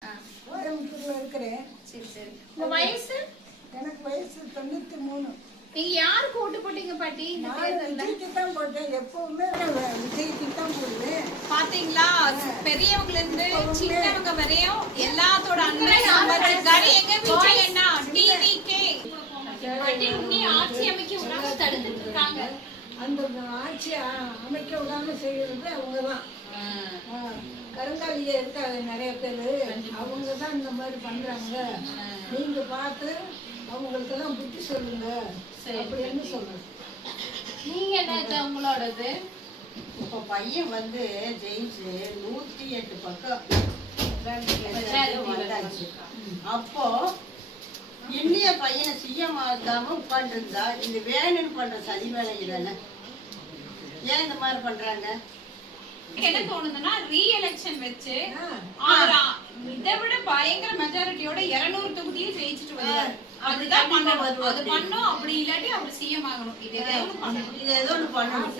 கோயம்புத்தூர்ல இருக்கிறேன். சரி சரி. உங்க வயசு? எனக்கு வயசு 93. நீங்க யாருக்கு ஓட்டு போட்டீங்க பாட்டி? இந்த தேர்தல்ல விஜய்க்கு தான் போட்டேன். எப்பவுமே விஜய்க்கு தான் போடுவேன். பாத்தீங்களா, பெரியவங்க இருந்து சின்னவங்க வரையும் எல்லாத்தோட அன்பை சம்பாதிச்சிருக்காரு எங்க விஜய் அண்ணா. டிவிகே பாட்டி உன்னி ஆட்சி அமைக்க விடாம தடுத்துட்டு இருக்காங்க. அந்த ஆட்சி அமைக்க விடாம செய்யறது அவங்கதான். கருங்காலிய இருக்காங்க நிறைய பேரு, அவங்க தான் இந்த மாதிரி பண்றாங்க. நீங்க பார்த்து அவங்களுக்கெல்லாம் புத்தி சொல்லுங்க அப்படின்னு சொல்லுங்க. நீங்க என்ன உங்களோடது? இப்ப பையன் வந்து ஜெயிச்சு 108 பக்கம் வந்தாச்சு. அப்போ இன்னைய பையனை சிஎம் ஆகாம உட்கார்ந்து இருந்தா இந்த வேணும்னு பண்ற சதி வேலை தானே. ஏன் இந்த மாதிரி பண்றாங்க? என்ன தோணுதுன்னா, ரீ எலெக்ஷன் வச்சு இதை விட பயங்கர மெஜாரிட்டியோட 200 தொகுதியும் ஜெயிச்சுட்டு வருவாரு. அதுதான் பண்ணணும். அது பண்ணும். அப்படி இல்லாட்டி அவர் சிஎம் ஆகணும். இது ஏதோ ஒண்ணு பண்ணணும்.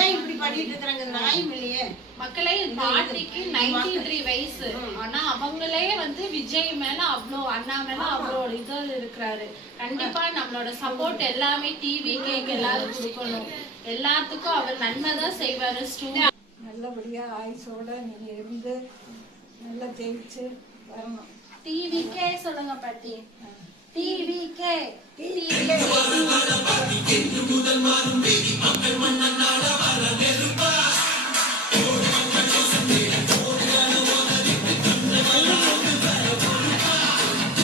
ஏன் இப்படி பண்ணிட்டு இருக்காங்க? நியாயம் இல்லையே. மக்களே, பாட்டிக்கு 93 வயசு. ஆனா அவங்களே வந்து விஜய் மேல அவ்வளோ, அண்ணா மேல அவ்வளோ இது இருக்கிறாரு. கண்டிப்பா நம்மளோட சப்போர்ட் எல்லாமே டிவிக்கு எல்லாரும் கொடுக்கணும். எல்லாத்துக்கும் அவர் நன்மைதான் செய்வாரு. நல்லபடியா ஆயுசோட நீங்க இருந்து நல்லா ஜெயிச்சு வரணும். டிவிகே சொல்லுங்க பாட்டி. டிவிகே.